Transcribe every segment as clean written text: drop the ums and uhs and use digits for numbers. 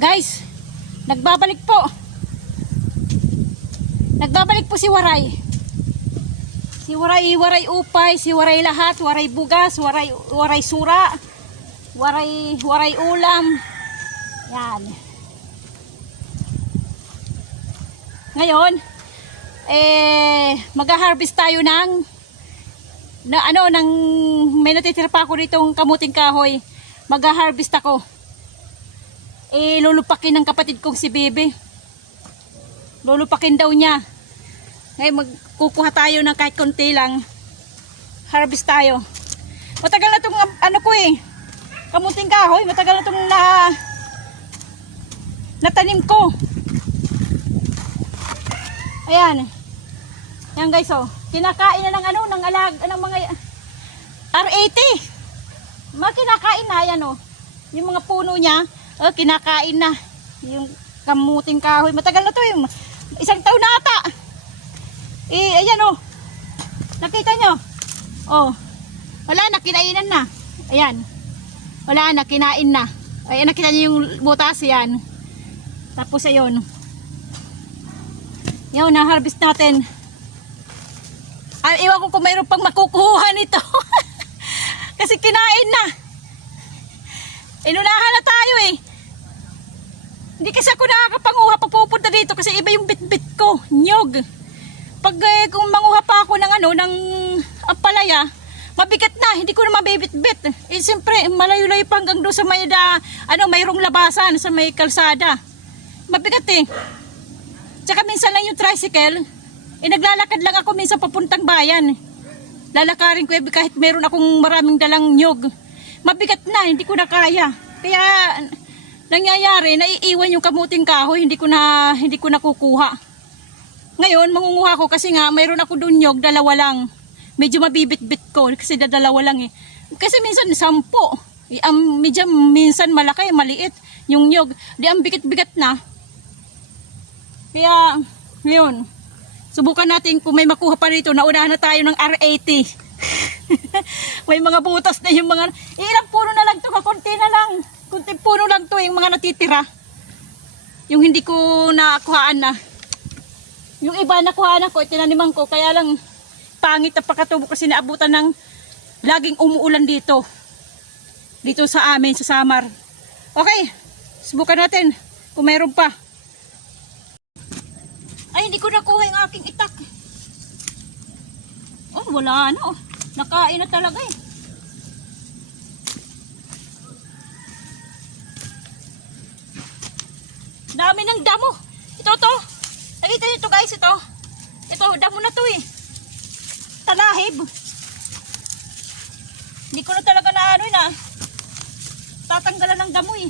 Guys, nagbabalik po. Nagbabalik po si Waray. Si Waray, waray upay, si Waray lahat, waray bugas, waray sura, waray ulam. Yan. Ngayon, mag-harvest tayo ng may natitira pa ako ditong kamuting kahoy. Mag-harvest ako. Lulupakin ng kapatid kong si Bebe. Lulupakin daw niya. Ngayon magkukuha tayo ng kahit konti lang. Harvest tayo. Matagal na itong kamuting kahoy. Matagal na itong natanim ko. Ayan. Yan guys, oh. Kinakain na ng mga R80. Kinakain na yan, oh. Yung mga puno niya, kinakain na. Yung kamuting kahoy. Matagal na to, yung isang taon na ata. Ayan, oh. Nakita nyo? Oh. Wala na, kinainan na. Ayan. Wala na, kinain na. Ayan, nakita nyo yung butas, yan. Tapos, ayun. Yun, na-harvest natin. Iwan ko kung mayroon pang makukuha nito. Kasi kinain na. Inunahan na tayo eh. Hindi kasi ako nakakapanguha pag pupunta dito kasi iba yung bit-bit ko, nyog. Pag kung manguha pa ako ng ampalaya, mabigat na, hindi ko na mabibit-bit. Siyempre, malayo-layo pa hanggang doon sa mayroong labasan, sa may kalsada. Mabigat eh. Tsaka minsan lang yung tricycle, naglalakad lang ako minsan papuntang bayan. Lalakarin ko kahit meron akong maraming dalang nyog. Mabigat na, hindi ko na kaya. Kaya nangyayari, naiiwan yung kamuting kahoy, hindi ko na kukuha. Ngayon, mangunguha ko kasi nga mayroon ako doon nyog, dalawa lang. Medyo mabibit-bit ko kasi dalawa lang eh. Kasi minsan 10. Medyo minsan malaki, maliit yung nyog. Di ang bigat-bigat na. Kaya, ngayon, subukan natin kung may makuha pa rito. Naunahan na tayo ng R80. May mga butas na yung mga... ilang puno na lang ito, kakunti na lang. Kunting puno lang ito, yung mga natitira. Yung hindi ko nakuhaan na. Yung iba nakuhaan ko, tinaniman ko. Kaya lang, pangit na pagkatubo kasi naabutan ng laging umuulan dito. Dito sa amin, sa Samar. Okay, subukan natin kung mayroon pa. Ay, hindi ko nakuha yung aking itak. Oh, wala na. Oh. Nakain na talaga eh. Dami ng damo. Ito. Nakita nyo ito guys, ito. Ito, damo na to eh. Talahib. Hindi ko na talaga tatanggalan ng damo eh.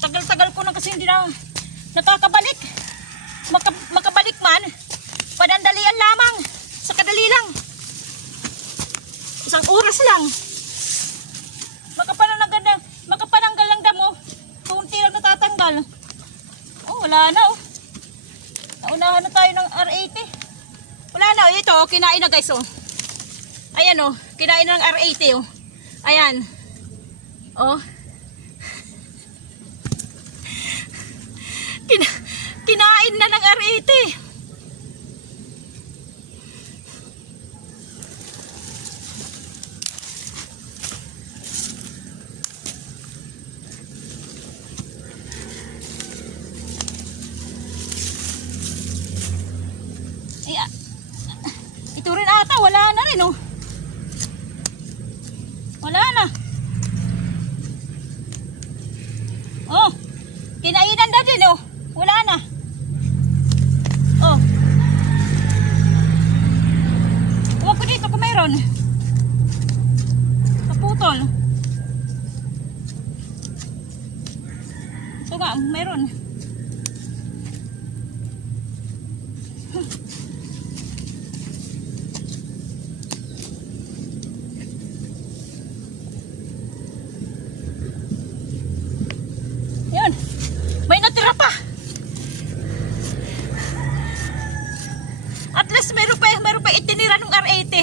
Tagal-tagal ko na kasi hindi na nakakabalik. Makabalik man, padandalian lamang. Sa kadali lang. Isang oras lang. Makapananggal lang damo. Kunti lang natatanggal. Oh, wala na oh. Naunahan na tayo ng R80. Wala na oh. Ito, kinain na guys oh. Ayan oh, kinain na ng R80 oh. Ayan. Oh. Kinain na ng R80. Ito rin ata, wala na rin oh. Wala na. Oh, kinainan na din oh. Wala na. Oh. Huwag ko dito kung mayroon. Kaputol. Ito nga, mayroon. Yan. May natira pa. At least meron pa itinira ng R80.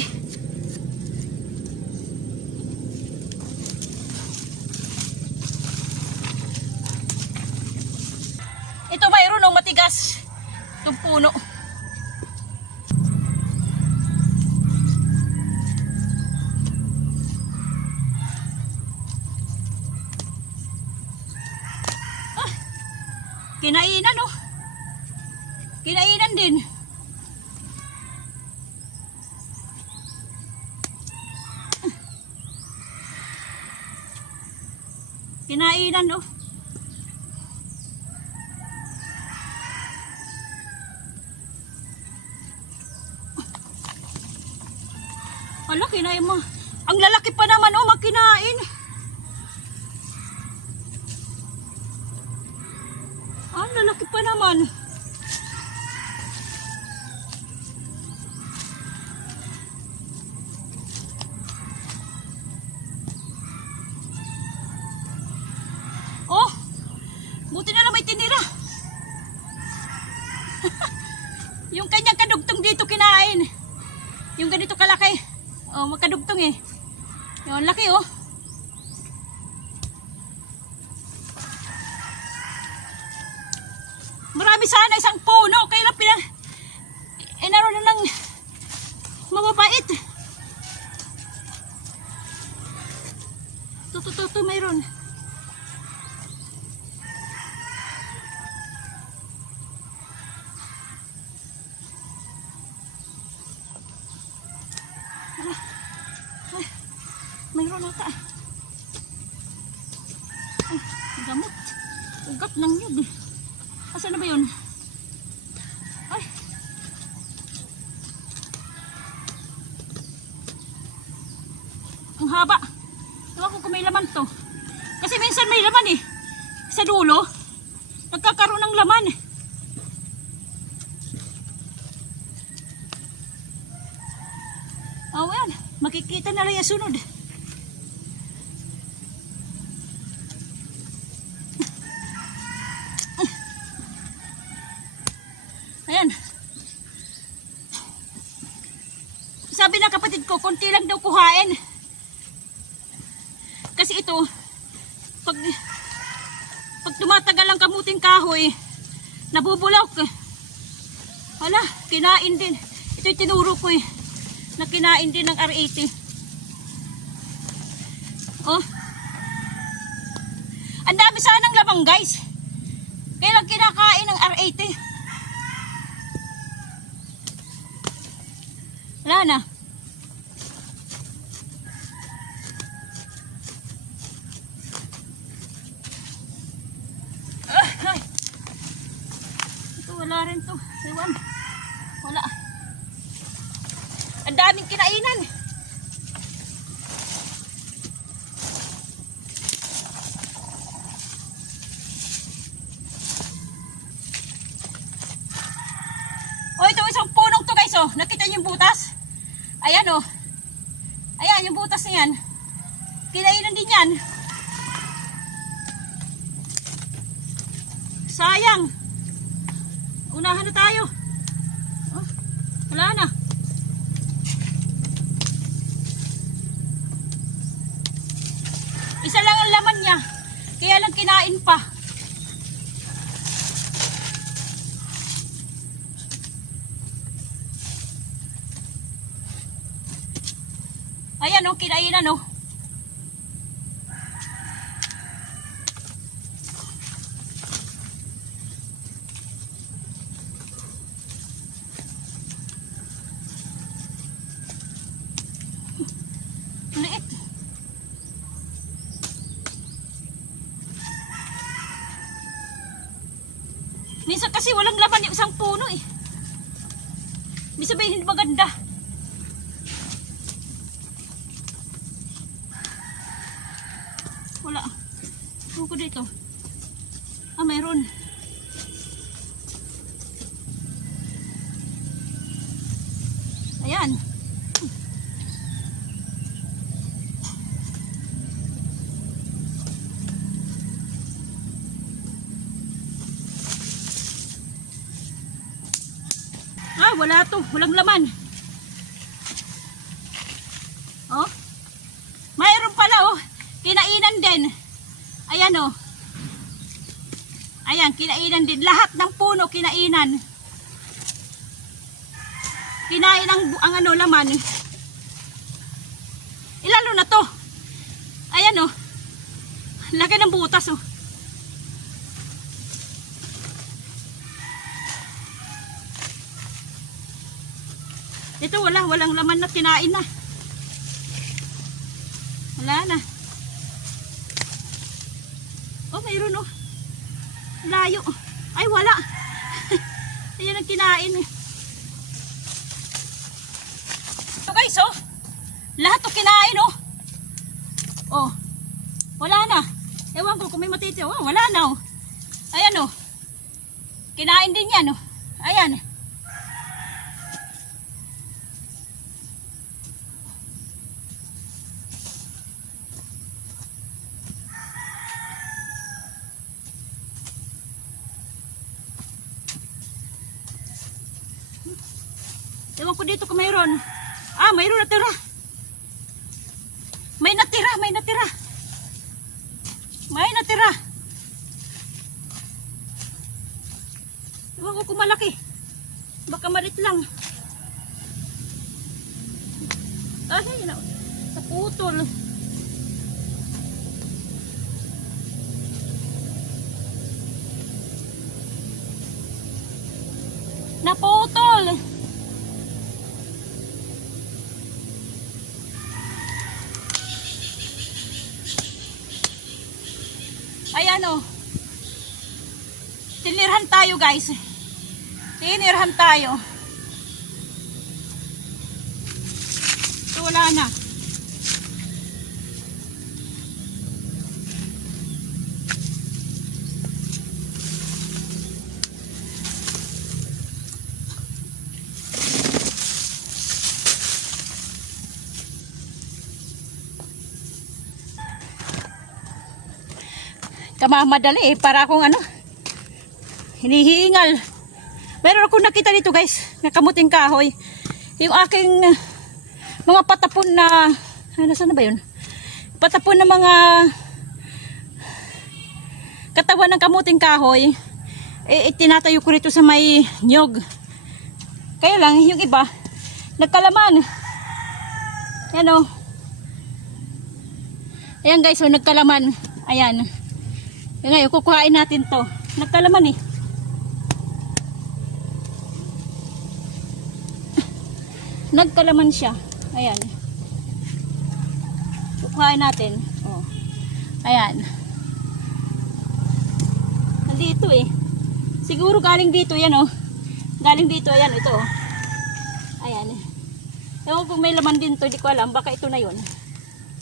Kinainan oh. Kinainan din. Kinainan oh. Ala, kinain mo. Ang lalaki pa naman oh, magkinain. Ang lalaki pa naman. Oh, buti na lang may tinira. Yung kanyang kadugtong dito kinain. Yung ganito kalaki. Oh, magkadugtong eh. Yung laki oh. Marami sana isang puno. Kaya lang naroon na ng mababait. Tutututo mayroon. Mayroon nata. Ay, gamot. Ugat ng nyug. Asa na ba yun? Ay. Ang haba. Ewan ko kung may laman to. Kasi minsan may laman eh. Sa dulo, nagkakaroon ng laman. Oh, yan. Makikita na lang yung sunod. Ayan. Sabi ng kapatid ko, konti lang daw kuhain. Kasi ito, pag tumatagal ang kamuting kahoy, nabubulok. Wala, kinain din. Ito yung tinuro ko eh, na kinain din ng R80. Oh. Ang dami sanang lamang guys. Kaya lang kinakain ng R80. Wala na. Ay. Ito wala rin to. Ewan. Wala. Ang daming kinainan. Oh, ito isang punong to guys oh. Nakita niyo yung butas? Ayan oh. Ayan yung butas niyan. Kinainan din yan. Sayang. Unahan na tayo. Oh, wala na. Isa lang ang laman niya. Kaya lang kinain pa. Ayan oh, kinainan oh. Liit. Minsan kasi walang laman yung isang puno eh. Ibig sabihin hindi maganda. Wala. Tuko dito. Ah, mayroon. Ayan. Ah, wala to. Walang laman. Oh. Mayroon pala oh. Kinainan din. Ayan oh. Ayan, kinainan din. Lahat ng puno kinainan. Kinain ang ano laman. Ilalo na to. Ayan oh. Laki ng butas oh. Ito walang laman na kinain na. Wala na. Oh, mayroon oh. Layo. Ay, wala. Ayan ang kinain. So guys, oh. Lahat to kinain, oh. Oh. Wala na. Ewan ko kung may matitira. Oh, wala na, oh. Ayan, oh. Kinain din yan, oh. Ayan. Ewan ko dito kung mayroon. Ah, mayroon natira. May natira. May natira. Ewan ko kung malaki. Baka malit lang. Ay, naputol. Naputol. Ayan o. Tinirhan tayo guys. Tinirhan tayo. So wala na. Kamamadali eh, para akong ano, hinihingal. Meron akong nakita dito guys, na kamuting kahoy. Yung aking mga patapon na, nasaan na ba yun? Patapon na mga katawan ng kamuting kahoy, eh, tinatayo ko rito sa may nyog. Kaya lang, yung iba, nagkalaman. Ayan o. Ayan guys, so nagkalaman. Ayan. Ngayon, kukuhain natin to. Nagkalaman eh. Nagkalaman siya. Ayan. Kukuhain natin. Oh. Ayan. Nandito eh. Siguro galing dito yan oh. Galing dito. Ayan, ito oh. Ayan. Ewan kung may laman din to. Hindi ko alam. Baka ito na yun.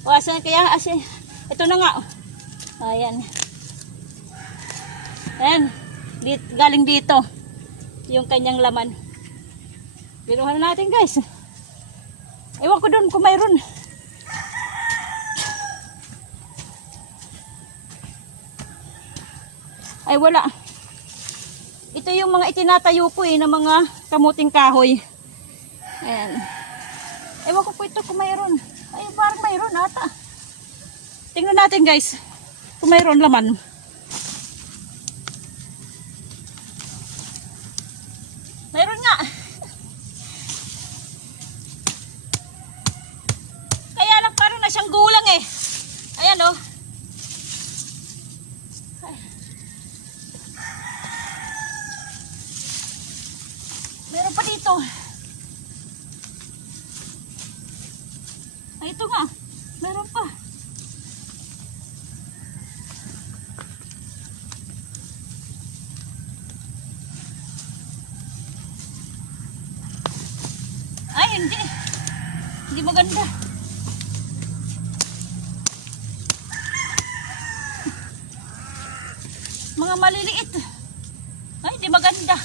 O asa kaya? Ito na nga oh. Ayan. Ayan, galing dito yung kanyang laman. Binuhan na natin guys. Ewan ko doon kung mayroon. Ay wala. Ito yung mga itinatayo ko eh, na mga kamuting kahoy. Ayan. Ewan ko po ito kung mayroon. Ay parang mayroon ata. Tingnan natin guys kung mayroon laman. Meron nga. Kaya lang parang na siyang gulang eh. Ayan oh. Meron pa dito. Ay ito nga. Meron pa. Hindi maganda. Mga maliliit. Ay, hindi maganda.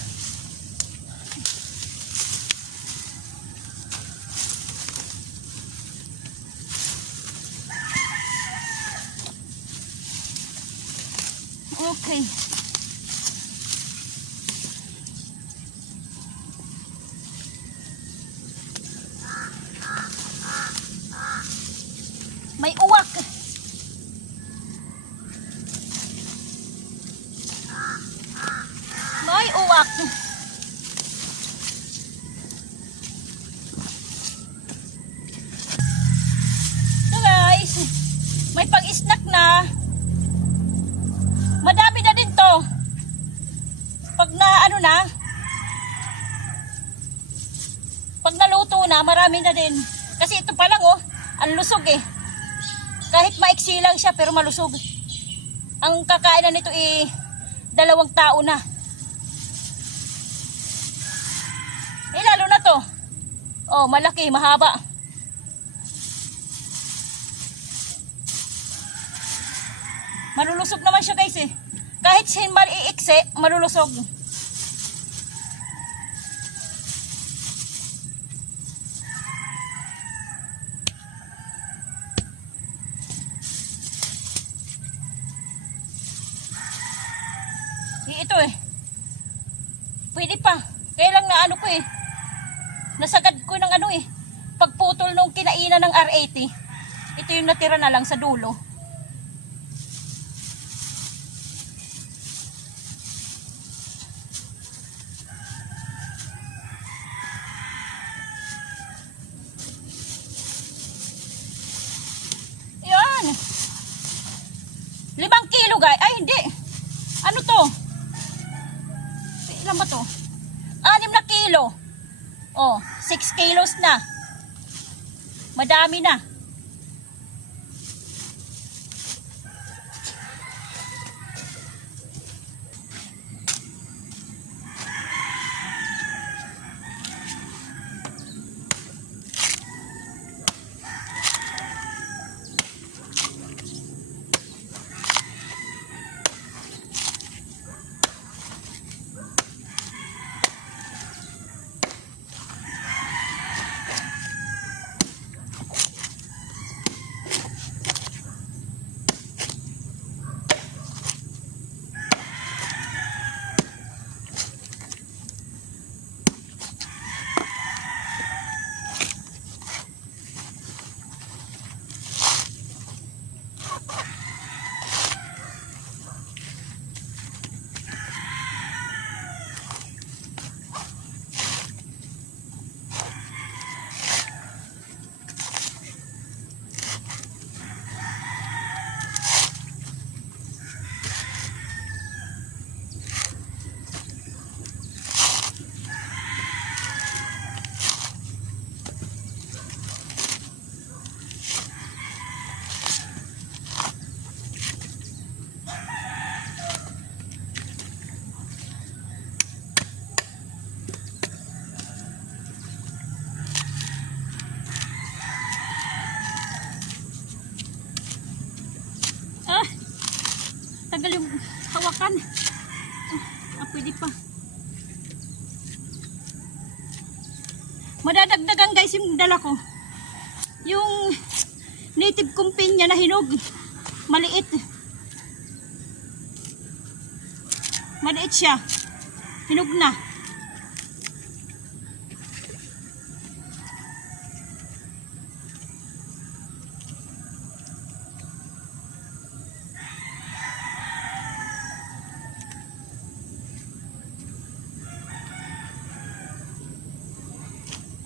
Okay. May uwak. May uwak. So guys, may pang-snack na. Madami na din to. Pag na ano na, pag naluto marami na din. Kasi ito pa lang oh, ang lusog eh. Kahit maiksi lang siya pero malusog. Ang kakainan nito eh, 2 tao na. Eh lalo na to. Oh, malaki, mahaba. Malulusog naman siya guys eh. Kahit siya maliiksi, malulusog. Ito eh. Pwede pa. Kaya lang na ano ko eh. Nasagad ko ng ano eh. Pagputol nung kinainan ng R80. Ito yung natira na lang sa dulo. Yan. 5 kilo guys. Ay hindi. Ano to? Ilan ba to? 6 na kilo. Oh, 6 kilos na. Madami na. Tagal yung hawakan. Pwede pa. Madadagdagan guys yung dala ko. Yung native kong pinya na hinog. Maliit. Maliit siya. Hinog na.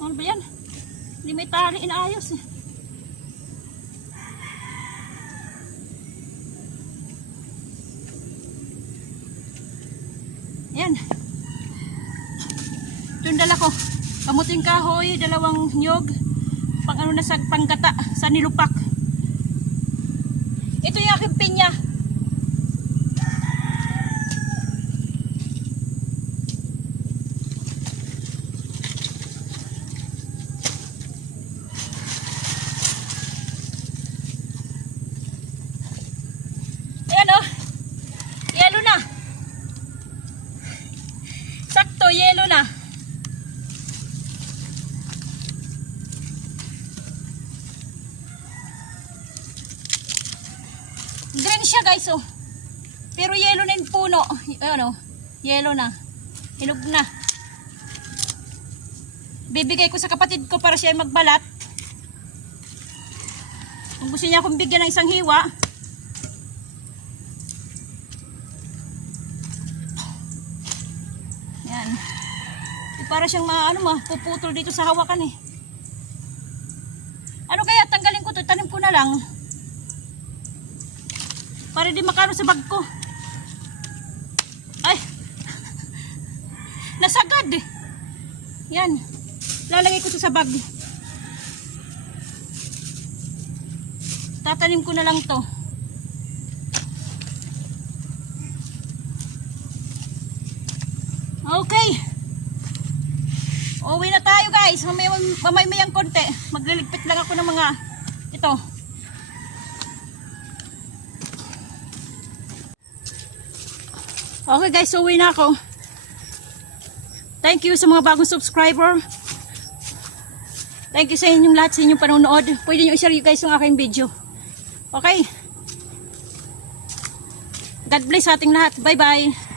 Ano ba yan? Hindi may tali inaayos eh. Yan. Ito yung dala ko. Kamuting kahoy, 2 nyog. Pang ano na sa panggata, sa nilupak. Ito yung aking pinya. Yelo na. Green siya guys oh. Pero yelo na yung puno. Ano? Yelo na. Hinog na. Bibigay ko sa kapatid ko para siya magbalat. Kung gusto niya akong bigyan ng isang hiwa. Para siyang puputol dito sa hawakan eh. Ano kaya tanggalin ko to, tanim ko na lang. Para di makano sa bag ko. Ay. Nasagad. Yan. Lalagay ko to sa bag. Tatanim ko na lang to. Okay. Uwi na tayo guys. Mamay-mayang konti. Magliligpit lang ako ng mga ito. Okay guys, uwi na ako. Thank you sa mga bagong subscriber. Thank you sa inyong lahat, sa inyong panonood. Pwede nyo i-share guys yung aking video. Okay? God bless sa ating lahat. Bye bye.